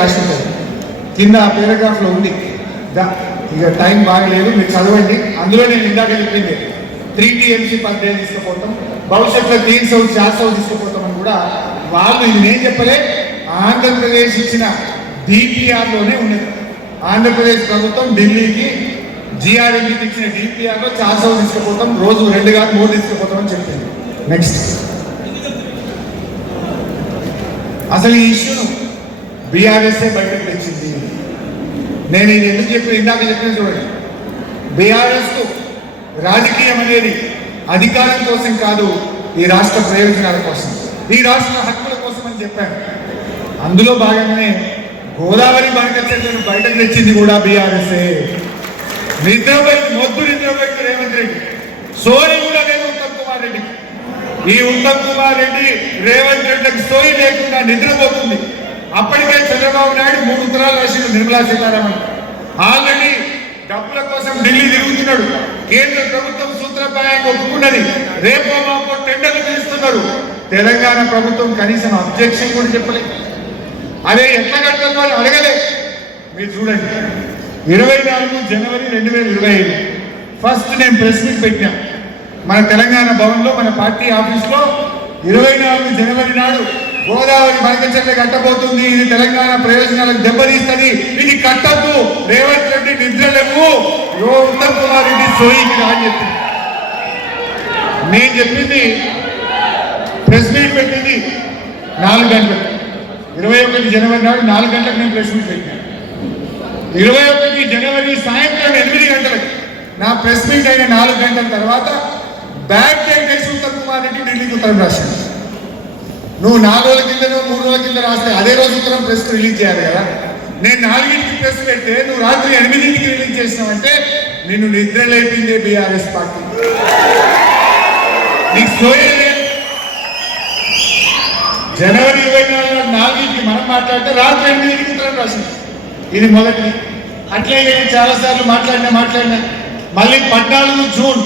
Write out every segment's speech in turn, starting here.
రాసింటారు కింద ఆ పేరాగ్రాఫ్లో ఉంది. ఇక టైం బాగలేదు మీరు చదవండి. అందులో నేను ఇందాక చెప్పింది. త్రీ టీఎంసీ పర్ డే తీసుకుపోతాం. భవిష్యత్తులో తీన్ సౌత్ చార్ సౌత్ తీసుకుపోతామని కూడా వాళ్ళు ఇది నేను చెప్పలే. ఆంధ్రప్రదేశ్ ఇచ్చిన డిపిఆర్లోనే ఉండేది ఉన్నది. ఆంధ్రప్రదేశ్ ప్రభుత్వం ఢిల్లీకి జిఆర్ఎంకి ఇచ్చిన డిపిఆర్లో చార్ సౌత్ తీసుకుపోతాం. రోజు రెండు కాదు మూడు తీసుకుపోతామని చెప్పింది. నెక్స్ట్ అసలు ఈ ఇష్యూను బీఆర్ఎస్ఏ బయటకు తెచ్చింది. నేను ఇది ఎందుకు చెప్పి ఇందాక చెప్పిన చూడండి. బీఆర్ఎస్ రాజకీయం అనేది అధికారం కోసం కాదు ఈ రాష్ట్ర ప్రయోజనాల కోసం. ఈ రాష్ట్ర హక్కుల కోసం అని చెప్పాను. అందులో భాగంగానే గోదావరి బంకచెట్లను బయటకు తెచ్చింది కూడా బీఆర్ఎస్ఏ. నిద్రపై మొద్దు నిద్రపై రేవంత్ రెడ్డి. సోని కూడా లేదు ఉత్తమ్ కుమార్ రెడ్డి ఈ ఉత్తమ్ కుమార్ రెడ్డి రేవంత్ రెడ్డికి సోయి లేకుండా నిద్రపోతుంది. అప్పటికే చంద్రబాబు నాయుడు మూడు ఉత్తరాలు రాసిన నిర్మలా సీతారామన్. ఆల్రెడీ డబ్బుల కోసం ఢిల్లీ తిరుగుతున్నాడు. కేంద్ర ప్రభుత్వం సూత్రప్రాయంగా ఒప్పుకున్నది. రేపో మాపో టెండర్లు పిలుస్తున్నారు తెలంగాణ ప్రభుత్వం కనీసం అబ్జెక్షన్ కూడా చెప్పలేదు అదే ఎట్లా కట్టాలో అడగలే. మీరు చూడండి. ఇరవై నాలుగు జనవరి రెండు వేల ఇరవై ఐదు. ఫస్ట్ నేను ప్రెస్ మీట్ పెట్టినా. మన తెలంగాణ భవన్లో మన పార్టీ ఆఫీస్లో ఇరవై నాలుగు జనవరి నాడు గోదావరి బనకచెట్ల కట్టబోతుంది. ఇది తెలంగాణ ప్రయోజనాలకు దెబ్బతీస్తుంది. ఇది కట్టద్దు రేవంత్ రెడ్డి నిద్రలేము ఉత్తమ్ కుమార్ రెడ్డి సోయికి అని చెప్పింది నేను చెప్పింది ప్రెస్ మీట్ పెట్టింది నాలుగు గంటలకు. ఇరవై ఒకటి జనవరి నాడు నాలుగు గంటలకు నేను ప్రెస్ మీట్ పెట్టాను. ఇరవై ఒకటి జనవరి సాయంత్రం ఎనిమిది గంటలకు నా ప్రెస్ మీట్ అయిన నాలుగు గంటల తర్వాత బ్యాక్ డేట్ వేసి ఉత్తమ్ కుమార్ రెడ్డి ఢిల్లీకి ఉత్తరం రాశాను నువ్వు నాలుగు రోజుల కింద మూడు రోజుల కింద రాస్తే అదే రోజు ఉత్తరం ప్రెస్ రిలీజ్ చేయాలి కదా? నేను నాలుగింటికి ప్రెస్ పెడితే నువ్వు రాత్రి ఎనిమిదింటికి రిలీజ్ చేసినావంటే నిన్ను నిద్ర లేపిందే బీఆర్ఎస్ పార్టీ. నీకు జనవరి ఇరవై నాలుగు నాలుగింటికి మనం మాట్లాడితే రాత్రి ఎనిమిదింటికి ఉత్తరం రాసింది. ఇది మొదటిది అట్లే నేను చాలాసార్లు మాట్లాడినా మాట్లాడినా. మళ్ళీ పద్నాలుగు జూన్.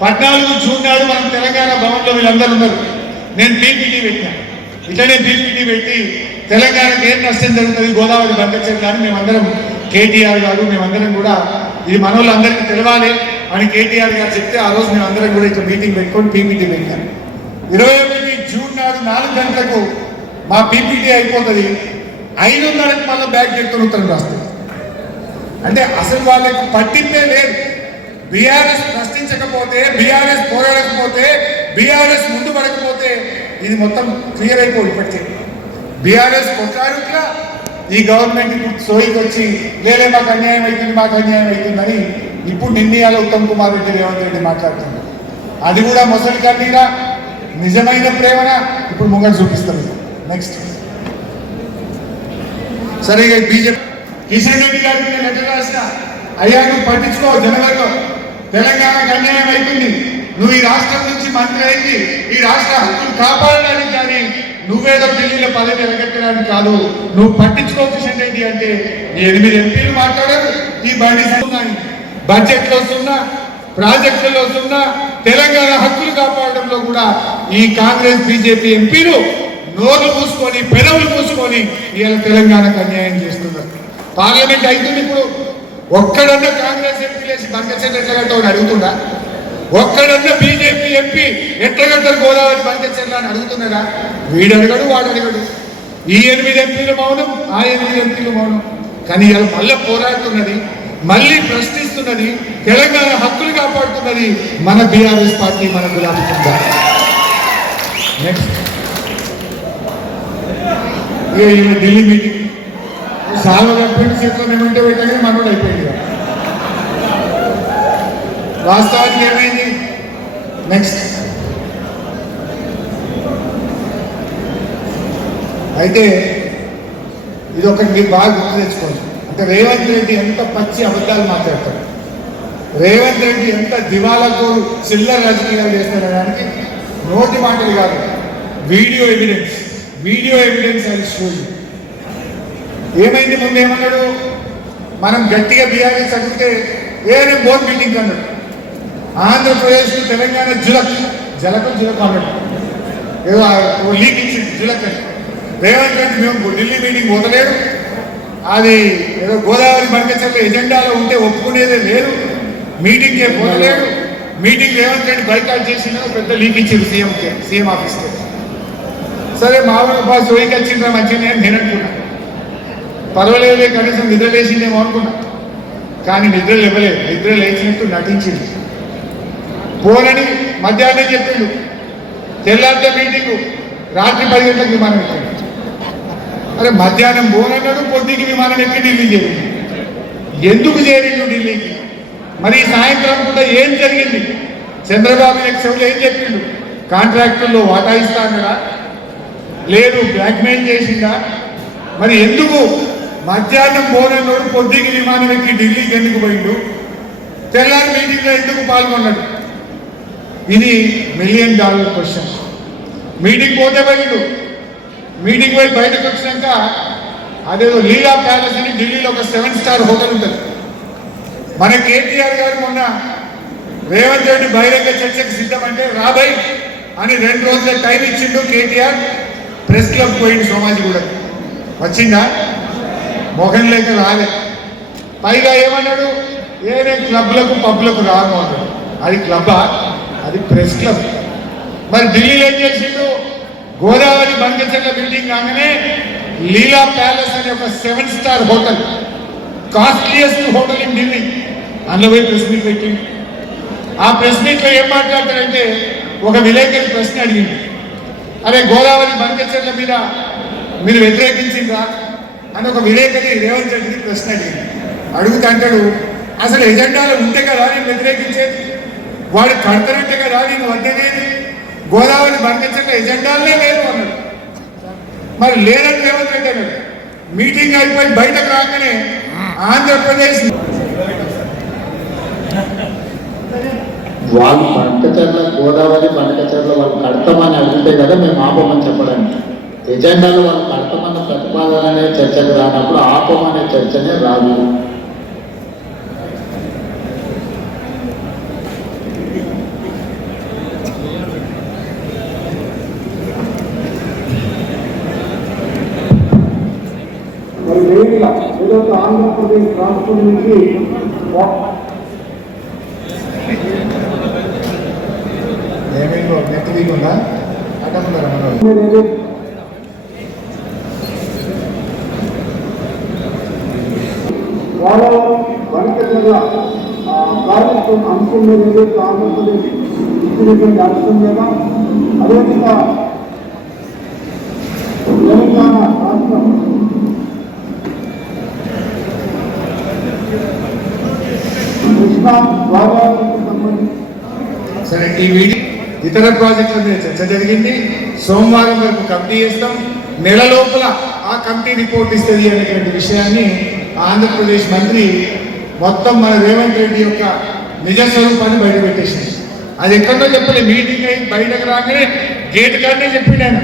పద్నాలుగు జూన్ నాడు మనం తెలంగాణ భవన్లో వీళ్ళందరూ ఉన్నారు. నేను పీపీటీ పెట్టాను ఇట్లనే పీపీటీ పెట్టి తెలంగాణకి ఏం నష్టం జరుగుతుంది? గోదావరి బంధించడం కానీ మేమందరం కేటీఆర్ గారు మేమందరం కూడా ఇది మన వాళ్ళందరికీ తెలవాలి అని కేటీఆర్ గారు చెప్తే ఆ రోజు మేమందరం కూడా ఇట్లా మీటింగ్ పెట్టుకొని పీపీటీ పెట్టాం. ఇరవై ఒకటి జూన్ నాడు నాలుగు గంటలకు మా పీపీటీ అయిపోతుంది. ఐదున్నరకు మళ్ళీ బ్యాగ్ చెప్తున్న ఉత్తరం రాస్తుంది అంటే అసలు వాళ్ళకి పట్టిందే లేదు. బీఆర్ఎస్ ప్రశ్నించకపోతే బీఆర్ఎస్ పోరాడకపోతే బీఆర్ఎస్ ముందు పడకపోతే ఇది మొత్తం క్లియర్ అయిపోయి ఇప్పటికే. బీఆర్ఎస్ కొట్లాడుట్లా ఈ గవర్నమెంట్ ఇప్పుడు సోయికి వచ్చి లేలే మాకు అన్యాయం అవుతుంది మాకు అన్యాయం అవుతుందని ఇప్పుడు నిర్ణయాల ఉత్తమ్ కుమార్ రెడ్డి రేవంత్ రెడ్డి మాట్లాడుతున్నారు. అది కూడా మొసలి కన్నీరా నిజమైన ప్రేమన? ఇప్పుడు ముంగడు చూపిస్తారు. నెక్స్ట్ సరే బీజేపీ కిషన్ రెడ్డి గారికి నేను లెటర్ రాసిన అయ్యా నువ్వు పట్టించుకో జనవరిలో తెలంగాణకు అన్యాయం అయిపోయింది. నువ్వు ఈ రాష్ట్రం నుంచి మంత్రి అయింది ఈ రాష్ట్ర హక్కులు కాపాడడానికి కానీ నువ్వేదో ఢిల్లీలో పదవి ఎలగట్టడానికి కాదు. నువ్వు పట్టించుకోవాల్సింది ఏంటి అంటే ఎనిమిది ఎంపీలు మాట్లాడారు. ఈ బండి బడ్జెట్ బడ్జెట్లో సున్నా ప్రాజెక్టులో సున్నా తెలంగాణ హక్కులు కాపాడడంలో కూడా ఈ కాంగ్రెస్ బీజేపీ ఎంపీలు నోరు మూసుకొని పెదవులు మూసుకొని ఇవాళ తెలంగాణకు అన్యాయం చేస్తున్నారు. పార్లమెంట్ అవుతుంది ఇప్పుడు. ఒక్కడన్నా కాంగ్రెస్ ఎంపీ లేచి బంకచెట్ల ఎట్లా అడుగుతుందా ఒక్కడన్నా బీజేపీ ఎంపీ ఎట్లా గోదావరి బంకచెట్ల అని అడుగుతున్నారా? వీడు అడగడు వాడు అడగడు. ఈ ఎనిమిది ఎంపీలు మౌనం ఆ ఎనిమిది ఎంపీలు మౌనం. కానీ ఇలా మళ్ళీ పోరాడుతున్నది మళ్ళీ ప్రశ్నిస్తున్నది తెలంగాణ హక్కులు కాపాడుతున్నది మన బీఆర్ఎస్ పార్టీ మన గులాబీ కింద నెక్స్ట్ ఢిల్లీ మీటింగ్ సాల్వ కప్పిన చేతిలో ఏమంటే పెట్టగానే మనోడు అయిపోయింది వాస్తవానికి ఏమైంది? నెక్స్ట్ అయితే ఇది ఒకటి మీరు బాగా గుర్తు తెచ్చుకోండి. అంటే రేవంత్ రెడ్డి ఎంత పచ్చి అబద్ధాలు మాట్లాడతాడు. రేవంత్ రెడ్డి ఎంత దివాలకు చిల్లర రాజకీయాలు చేస్తాడడానికి నోటి మాటలు కాదు. Video evidence. వీడియో ఎవిడెన్స్ అది షోయూ ఏమైంది ముందు ఏమన్నాడు మనం గట్టిగా బీఆర్ఎస్ అడిగితే వేరే బోర్డు మీటింగ్ అన్నాడు. ఆంధ్రప్రదేశ్ తెలంగాణ జులక్. జలకం జులక్ ఏదో ఓ లీక్ ఇచ్చింది జులక్ అని. రేవంత్ రెడ్డి మేము ఢిల్లీ మీటింగ్ పోతలేడు అది ఏదో గోదావరి మరికచర్ల ఎజెండాలో ఉంటే ఒప్పుకునేదే లేదు. మీటింగ్కే పోతలేడు మీటింగ్ రేవంత్ రెడ్డి బైకాట్ చేసిన పెద్ద లీక్ ఇచ్చింది సీఎంకి సీఎం ఆఫీస్కి. సరే మామూలు బాస్ జోయికి వచ్చిండ్రా మంచిగా నేను అనుకున్నా. పర్వాలేదు కనీసం నిద్ర లేచిందేమో అనుకున్నా. కానీ నిద్ర లేవలేదు. నిద్ర లేచినట్టు నటించింది. పోనని మధ్యాహ్నం చెప్పిండు. తెల్లారితే మీటింగు. రాత్రి పది గంటలకు విమానం ఎక్కాడు. అరే మధ్యాహ్నం పోనన్నాడు పొద్దుకి విమానం ఎక్కి ఢిల్లీ చేరింది ఎందుకు చేరిండు ఢిల్లీకి? మరి ఈ సాయంత్రం కూడా ఏం జరిగింది? చంద్రబాబు ఎక్సెప్ట్ ఏం చెప్పిండు? కాంట్రాక్టుల్లో వాటా ఇస్తా లేదు బ్లాక్మెయిల్ చేసిందా మరి ఎందుకు మధ్యాహ్నం పోనన్నాడు పొద్దుకి విమానం ఎక్కి ఢిల్లీకి ఎందుకు పోయిండు? తెల్లారి మీటింగ్లో ఎందుకు పాల్గొన్నాడు? ఇది మిలియన్ డాలర్ క్వశ్చన్ మీటింగ్ పోతే పోయిండు మీటింగ్ పోయి బయటకు వచ్చినాక అదేదో లీలా ప్యాలెస్ అని ఢిల్లీలో ఒక సెవెన్ స్టార్ హోటల్ ఉంటుంది. మన కేటీఆర్ గారు మొన్న రేవంత్ రెడ్డి బహిరంగ చర్చకు సిద్ధమంటే రాబై అని రెండు రోజుల టైం ఇచ్చిండు కేటీఆర్. ప్రెస్ క్లబ్ పోయింది సోమాజీ కూడా. వచ్చిందా? మొహం లేక రాలే. పైగా ఏమన్నాడు? ఏదే క్లబ్లకు పబ్లకు రాను అన్నాడు. అది క్లబ్బా? అది ప్రెస్ క్లబ్. మరి ఢిల్లీలో ఏం చేసిండు? గోదావరి బంకచెల్ల బిల్డింగ్ కాగానే లీలా ప్యాలెస్ అనే ఒక seven star hotel costliest hotel in Delhi. అందులో పోయి ప్రెస్ మీట్ పెట్టింది ఆ ప్రెస్ మీట్లో ఏం మాట్లాడతారంటే ఒక విలేకరి ప్రశ్న అడిగింది అరే గోదావరి బంగచర్ల మీద మీరు వ్యతిరేకించిందా అని ఒక విలేకరి రేవంత్ రెడ్డికి ప్రశ్న అడిగింది అడుగుతా అంటాడు అసలు ఎజెండాలో ఉంటే కదా నేను వ్యతిరేకించేది? వాడు కడతానంటే కదా నేను వద్దనేది గోదావరి బంకచెర్ల ఎజెండాలనే లేదు అన్నాడు. మరి లేదని రేవంత్ రెడ్డి అన్నాడు? మీటింగ్ అయిపోయి బయటకు రాగానే ఆంధ్రప్రదేశ్ వాళ్ళు బంకచర్ల గోదావరి బంకచర్ల వాళ్ళు కడతామని అడిగితే కదా మేము ఆపమని చెప్పడానికి. ఎజెండాలో వాళ్ళు కడతామన్న ప్రతిపాదన అనే చర్చకు రానప్పుడు ఆపమనే చర్చనే రాదు. ఆంధ్రప్రదేశ్ రాష్ట్రం నుంచి వాళ్ళ. అంశం మీద ఆంధ్రప్రదేశ్ ఇచ్చినటువంటి అంశం మీద అదేవిధంగా తెలంగాణ రాష్ట్రం కృష్ణా గోదావరికి సంబంధించి సరే ఈ మీటింగ్ ఇతర ప్రాజెక్టుల మీద చర్చ జరిగింది. సోమవారం వరకు కమిటీ చేస్తాం. నెల లోపల ఆ కమిటీ రిపోర్ట్ ఇస్తుంది అనేటువంటి విషయాన్ని ఆంధ్రప్రదేశ్ మంత్రి మొత్తం మన రేవంత్ రెడ్డి యొక్క నిజ స్వరూపాన్ని బయటపెట్టేసింది అది ఎక్కడో చెప్పలే మీటింగ్ అయి బయటకు రాగానే గేట్ కాడనే చెప్పిండు ఆయన.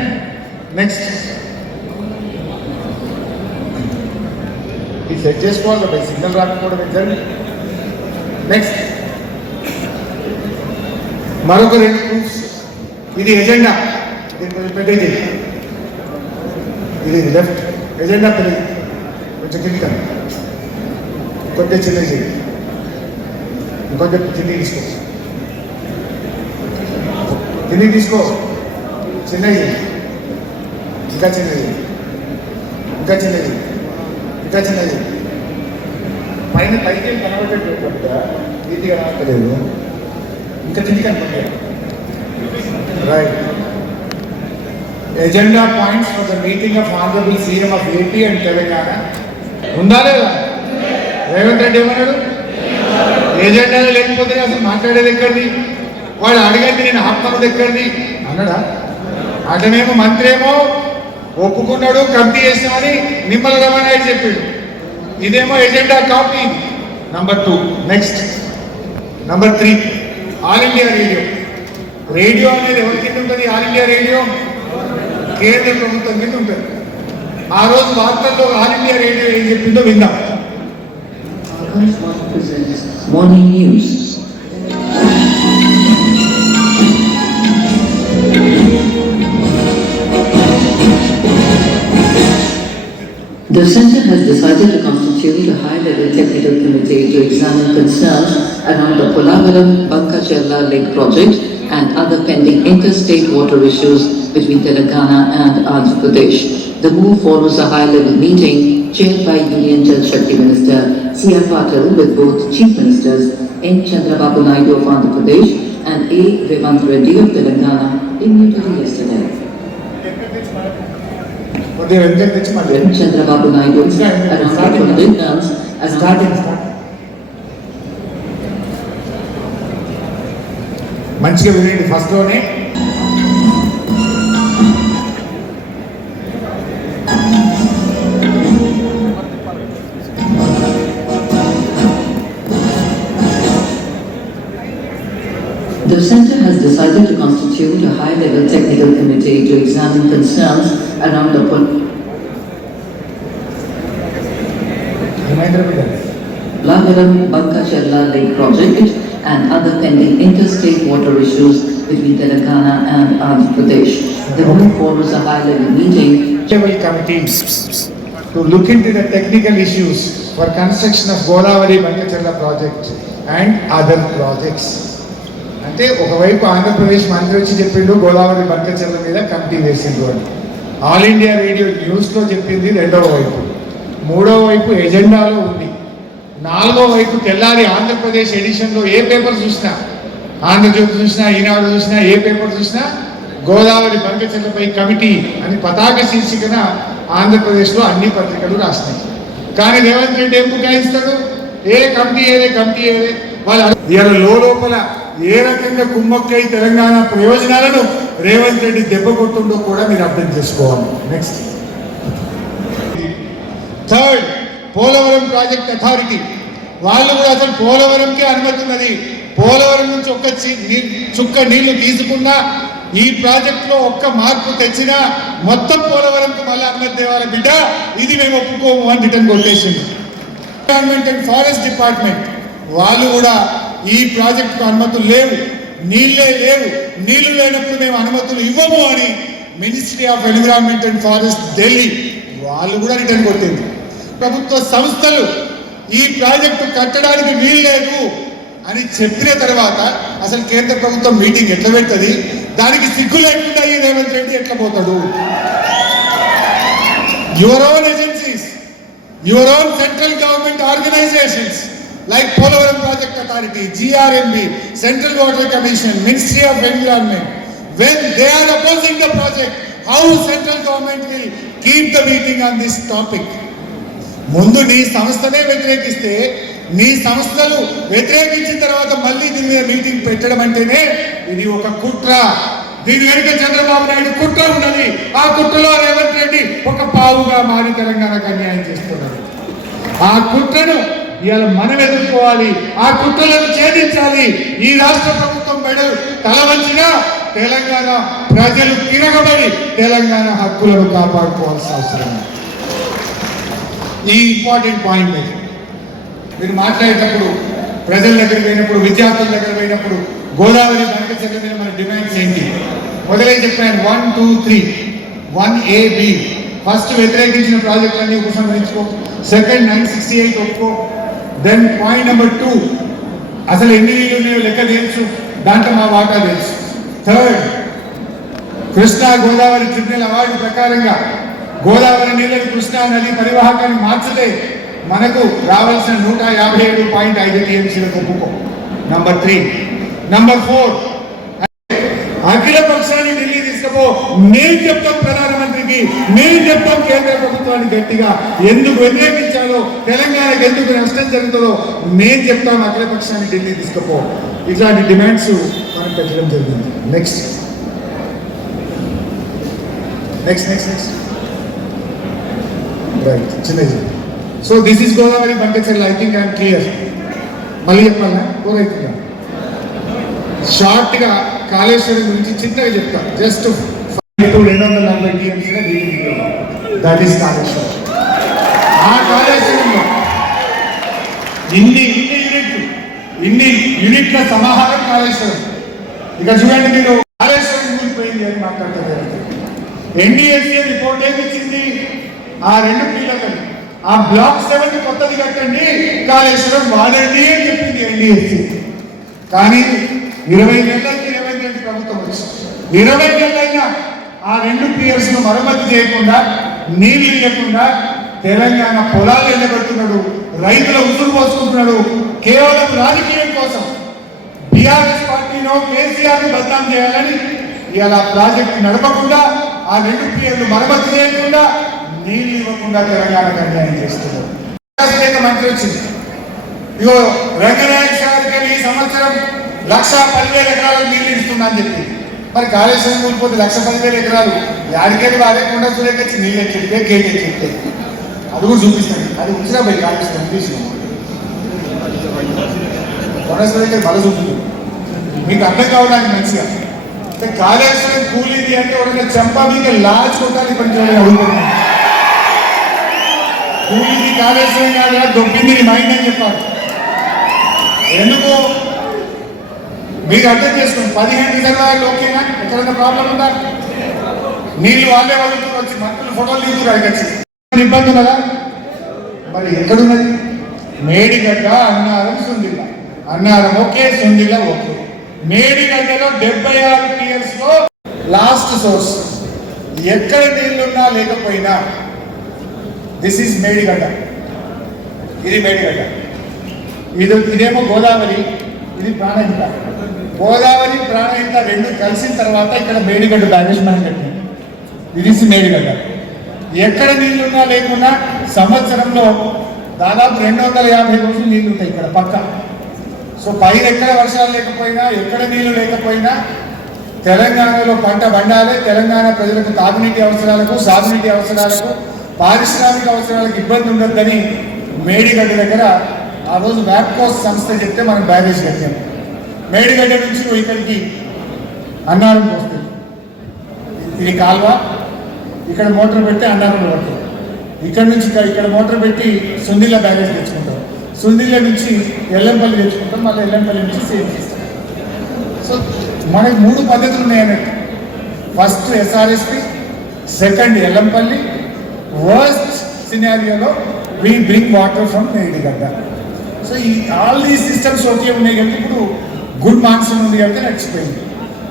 నెక్స్ట్ ఇది సెట్ చేసుకోవాలి సిగ్నల్ రాకపోవడం జరిగింది. నెక్స్ట్ మరొక రెండు ప్రూఫ్స్ ఇది ఎజెండా ఇది కొంచెం పెట్టేది ఇది లెఫ్ట్ ఎజెండా పెరిగి కొంచెం కింద రా. కొంచెం చిన్నది చేయి ఇంకొంచెం కిందికి తీసుకో కిందికి తీసుకో చిన్నది చేయి. ఇంకా చిన్నది చేయి. ఇంకా చిన్నది చేయి. ఇంకా చిన్నది చేయి. పైన పైకి కనబడేటటువంటి కనబడేటట్టు నీట్గా ఇంకా తిరిగి కనపడలేదు. Right agenda points for the meeting of honourable CM of AP and Telangana ఉందా లేదా? రేవంత్ రెడ్డి ఏమన్నాడు? ఎజెండా లేకపోతే అసలు మాట్లాడేది ఎక్కడిది? వాడు అడిగేది నేను ఆత్మది ఎక్కడిది? అన్నాడా? అతనేమో మంత్రి ఏమో ఒప్పుకున్నాడు కమిటీ చేసినామని నిమ్మల రమణ చెప్పాడు. ఇదేమో agenda copy. Number two next number three all India radio radio అనేది ఎవరి కింద ఉంటుంది? ఆల్ ఇండియా రేడియో కేంద్ర ప్రభుత్వం కింద ఉంటుంది. ఆ రోజు వార్తల్లో ఆల్ ఇండియా రేడియో ఏం చెప్పిందో విందాం. Morning news The centre has decided to constitute a high-level technical committee to examine concerns around the Polavaram Bankachella Lake project and other pending interstate water issues between Telangana and Andhra Pradesh. The move follows a high-level meeting chaired by Union Jal Shakti Minister C.R. Patil with both Chief Ministers N. Chandrababu Naidu of Andhra Pradesh and A. Revant Reddy of Telangana in New Delhi yesterday. Chandrababu Naidu around the conditions as starting మంచిగా వినండి first లోనే The centre has decided to constitute a high-level technical Ethical Committee to examine concerns around the Langaram Bankachella Lake project and other pending interstate water issues between Telangana and Andhra Pradesh. The whole follows a high-level meeting. Several committees to look into the technical issues for construction of Godavari Bankachella project and other projects. అంటే ఒకవైపు ఆంధ్రప్రదేశ్ మంత్రి వచ్చి చెప్పిండు గోదావరి బంకచర్ల మీద committee వేసిండు అని. All India radio న్యూస్లో చెప్పింది రెండవ వైపు. మూడవ వైపు ఎజెండాలో ఉంది. నాలుగో వైపు తెల్లారి ఆంధ్రప్రదేశ్ ఎడిషన్లో ఏ పేపర్ చూసినా ఆంధ్రజ్యోతి చూసినా ఈనాడు చూసినా ఏ పేపర్ చూసినా గోదావరి బంకచెర్లపై కమిటీ అని పతాక శీర్షికన ఆంధ్రప్రదేశ్లో అన్ని పత్రికలు రాస్తాయి కానీ రేవంత్ రెడ్డి ఏం బుకాయిస్తాడు ఏ కమిటీ ఏరే కమిటీ ఏరే వాళ్ళు ఇవాళ లోపల ఏ రకంగా కుమ్మక్కై తెలంగాణ ప్రయోజనాలను రేవంత్ రెడ్డి దెబ్బ కొట్టుండో కూడా మీరు అర్థం చేసుకోవాలి. Next third Polavaram project authority. వాళ్ళు కూడా అసలు పోలవరంకే అనుమతి ఉన్నది పోలవరం నుంచి ఒక్క చి- చుక్క నీళ్ళు తీసుకున్నా ఈ ప్రాజెక్టులో ఒక్క మార్పు తెచ్చినా మొత్తం పోలవరంకు మళ్ళీ అనుమతి తేవాలి బిడ్డ. ఇది మేము ఒప్పుకోము అని రిటర్న్ కొట్టేసింది. ఎన్విరాన్మెంట్ అండ్ ఫారెస్ట్ డిపార్ట్మెంట్ వాళ్ళు కూడా ఈ ప్రాజెక్టుకు అనుమతులు లేవు. నీళ్ళే లేవు. నీళ్ళు లేనప్పుడు మేము అనుమతులు ఇవ్వము అని ministry of environment and forest Delhi వాళ్ళు కూడా రిటర్న్ కొట్టింది ప్రభుత్వ సంస్థలు ఈ ప్రాజెక్టు కట్టడానికి వీల్లేదు అని చెప్పిన తర్వాత అసలు కేంద్ర ప్రభుత్వం మీటింగ్ ఎట్లా పెడుతుంది? దానికి సిగ్గు లేకుండా ఈ రేవంత్ రెడ్డి ఎట్లా పోతాడు? Your own agencies your own central government organisations like Polavaram project authority GRMB central water commission ministry of environment when they are opposing the project how central government will keep the meeting on this topic ముందు నీ సంస్థనే వ్యతిరేకిస్తే నీ సంస్థలు వ్యతిరేకించిన తర్వాత మళ్ళీ దీని మీద meeting పెట్టడం అంటేనే ఇది ఒక కుట్ర. దీని వెనుక చంద్రబాబు నాయుడు కుట్ర ఉన్నది. ఆ కుట్రలో రేవంత్ రెడ్డి ఒక పావుగా మారి తెలంగాణకు అన్యాయం చేస్తున్నారు ఆ కుట్రను ఇవాళ మనం ఎదుర్కోవాలి ఆ కుట్రలను ఛేదించాలి. ఈ రాష్ట్ర ప్రభుత్వం మెడలు తల వంచినా తెలంగాణ ప్రజలు తిరగబడి తెలంగాణ హక్కులను కాపాడుకోవాల్సిన అవసరం ఈ ఇంపార్టెంట్ పాయింట్ మీద మీరు మాట్లాడేటప్పుడు ప్రజల దగ్గర పోయినప్పుడు విద్యార్థుల దగ్గర పోయినప్పుడు గోదావరి బంకచర్ల మీద మన డిమాండ్స్ ఏంటి? మొదలై చెప్పాను one two three one A B. First వ్యతిరేకించిన ప్రాజెక్టులన్నీ ఉపసంహరించుకో. సెకండ్ నైన్ సిక్స్టీ ఎయిట్ ఒప్పుకో. దెన్ పాయింట్ నెంబర్ టూ అసలు ఎన్ని నీళ్ళు లెక్క తెలుసు. దాంట్లో మా వాటా తెలుసు. థర్డ్ కృష్ణా గోదావరి ట్రిబ్యునల్ అవార్డు ప్రకారంగా గోదావరి నీళ్ళని కృష్ణా నది పరివాహకాన్ని మార్చితే మనకు రావాల్సిన నూట యాభై ఏడు పాయింట్ ఐదు టీఎంసీలకు ఒప్పుకో నంబర్ త్రీ నంబర్ ఫోర్ అఖిల పక్షాన్ని ఢిల్లీ తీసుకపో. మేము చెప్తాం ప్రధానమంత్రికి మేము చెప్తాం కేంద్ర ప్రభుత్వాన్ని గట్టిగా ఎందుకు వ్యతిరేకించాలో తెలంగాణకు ఎందుకు నష్టం జరుగుతుందో మేము చెప్తాం అఖిల ఢిల్లీ తీసుకుపో. ఇట్లాంటి డిమాండ్స్ మనం పెట్టడం జరిగింది. Next next next next right చిన్నది. So this is Godavari Banakacherla I think I'm clear మళ్ళీ చెప్పాలా? ఓరైతుందా షార్ట్గా కాళేశ్వరం గురించి చిన్నగా చెప్తాను జస్ట్ ఇప్పుడు రెండు వందల నలభై టీఎంసీగా దట్ ఈస్ కాళేశ్వరం. ఆ కాళేశ్వరంలో ఇన్ని ఇన్ని యూనిట్లు ఇన్ని యూనిట్ల సమాహారం కాళేశ్వరం. ఇక చూడండి మీరు కాళేశ్వరం కూలిపోయింది అని మాట్లాడతారు. ఎన్డీఎస్ఏ రిపోర్ట్ ఏమి ఇచ్చింది? ఆ రెండు పిల్లలు ఆ బ్లాక్ సెవెన్ కొత్తది కట్టండి కాళేశ్వరం వాడండి అని చెప్పింది ఎన్డీఎస్ఏ కానీ ఇరవై నెలలకి ఇరవై రెండు ప్రభుత్వం వచ్చింది. ఇరవై నెలలైనా ఆ రెండు పియర్స్ను మరమ్మతు చేయకుండా నీళ్ళు ఇవ్వకుండా తెలంగాణ పొలాలు ఎండబెడుతున్నాడు రైతుల ఉసురు పోసుకుంటున్నాడు కేవలం రాజకీయం కోసం బీఆర్ఎస్ పార్టీలో కేసీఆర్ని బదనాం చేయాలని ఇలా ప్రాజెక్ట్ నడపకుండా ఆ రెండు పియర్లు మరమ్మతు చేయకుండా నీళ్ళు ఇవ్వకుండా తెలంగాణకు అన్యాయం చేస్తున్నారు మంత్రి వచ్చింది. ఇగో రంగనాయక సార్ ఈ సంవత్సరం లక్ష పదివేల ఎకరాలకు నీళ్ళు ఇస్తుందని చెప్పి మరి కాళేశ్వరం కూలిపోతే లక్ష పదివేల ఎకరాలు. యాడికేది వాడేకుండా చూడకొచ్చి నీళ్ళు ఎక్కితే గేట్ ఎక్కితే అది కూడా చూపిస్తాను. అది ఉంచినా పోయి కాళేశ్వరం చూపిస్తున్నాం కొండ సూర్యకి మళ్ళీ చూపుతుంది. మీకు అర్థం కావడానికి మంచిగా. అంటే కాళేశ్వరం కూలింది అంటే ఎవరైనా చెంప మీకు లాజ్ కొట్టాలి పని చూడాలి అడుగుతున్నాను కూలింది కాళేశ్వరం కాదు దొబ్బింది మైండ్ అని చెప్పాలి. ఎందుకు మీరు అర్థం చేసుకోండి. పదిహేను రిజర్వాయర్లు ఓకేనా ఎక్కడైనా ప్రాబ్లం ఉందా? నీళ్ళు వాళ్ళే వాళ్ళు వచ్చి మంత్రులు ఫోటోలు దిగుతారు అడిగచ్చి ఇబ్బంది కదా మరి ఎక్కడున్నది? Medigadda Annaram Sundilla. Annaram okay Sundilla okay. మేడిగడ్డలో డెబ్బై ఆరు టీఎస్లో లాస్ట్ సోర్స్ ఎక్కడ నీళ్ళున్నా లేకపోయినా దిస్ ఈజ్ మేడిగడ్డ. ఇది మేడిగడ్డ. ఇది ఇదేమో గోదావరి ఇది ప్రాణహిత. గోదావరి ప్రాణహిత రెండు కలిసిన తర్వాత ఇక్కడ మేడిగడ్డ బ్యారేజ్ మనం కట్టింది ఇది మేడిగడ్డ. ఎక్కడ నీళ్ళున్నా లేకున్నా సంవత్సరంలో దాదాపు రెండు వందల యాభై రోజులు నీళ్ళు ఉంటాయి ఇక్కడ పక్క. సో పైన ఎక్కడ వర్షాలు లేకపోయినా ఎక్కడ నీళ్ళు లేకపోయినా తెలంగాణలో పంట పండాలి. తెలంగాణ ప్రజలకు తాగునీటి అవసరాలకు సాగునీటి అవసరాలకు పారిశ్రామిక అవసరాలకు ఇబ్బంది ఉండొద్దని మేడిగడ్డ దగ్గర ఆ రోజు వ్యాప్కోస్ సంస్థ చెప్తే మనం బ్యారేజ్ కట్టాము మేడిగడ్డ నుంచి నువ్వు ఇక్కడికి అన్నారం వస్తుంది ఇది కాల్వ ఇక్కడ మోటార్ పెట్టి అన్నారం పడుతుంది. ఇక్కడ నుంచి ఇక్కడ- ఇక్కడ మోటార్ పెట్టి సుందిల్ల బ్యారేజ్ తెచ్చుకుంటాం సుందిల్ల నుంచి ఎల్లంపల్లి తెచ్చుకుంటాం మళ్ళీ ఎల్లంపల్లి నుంచి సేవ్ చేస్తాం సో మనకి మూడు పద్ధతులు ఉన్నాయన్నట్టు. First SRSP second Yellampalli worst సినారియోలో we bring water from Medigadda. So ఈ ఆల్ దీ సిస్టమ్స్ ఓకే ఉన్నాయి కాబట్టి ఇప్పుడు గుడ్ మాన్సూన్ ఉంది అంటే నడిచిపోయింది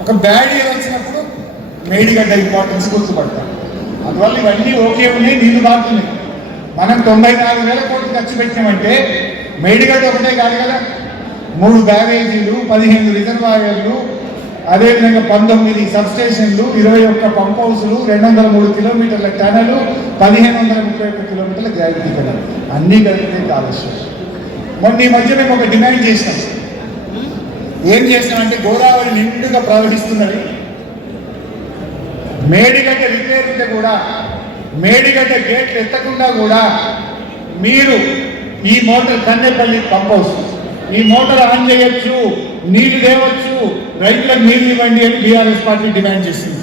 ఒక బ్యాడ్ ఇయర్ వచ్చినప్పుడు మేడిగడ్డ ఇంపార్టెన్స్ గుర్తుపడతాం. అందువల్ల ఇవన్నీ ఓకే ఉన్నాయి నీళ్ళు బాగున్నాయి మనం తొంభై నాలుగు వేల కోట్లు ఖర్చు పెట్టినామంటే మేడిగడ్డ ఒకటే కాదు కదా. మూడు బ్యారేజీలు పదిహేను రిజర్వాయర్లు అదేవిధంగా పంతొమ్మిది సబ్స్టేషన్లు ఇరవై ఒక్క పంప్ హౌస్లు రెండు వందల మూడు కిలోమీటర్ల టనలు పదిహేను వందల ముప్పై ఒక్క కిలోమీటర్ల గ్రావిటీ కెనాల్ అన్నీ కలిపితే కావచ్చు మొన్న ఈ మధ్య మేము ఒక డిమాండ్ చేసినాం. ఏం చేసినామంటే గోదావరి నిండుగా ప్రవహిస్తున్నది. మేడిగడ్డ రిపేర్ ఉంటే కూడా మేడిగడ్డ గేట్లు ఎత్తకుండా కూడా మీరు ఈ మోటార్ కన్నెపల్లి పంప్ ఈ మోటార్ ఆన్ చేయొచ్చు నీళ్ళు తేవచ్చు రైతులకు నీళ్ళు ఇవ్వండి అని బీఆర్ఎస్ పార్టీ డిమాండ్ చేసింది.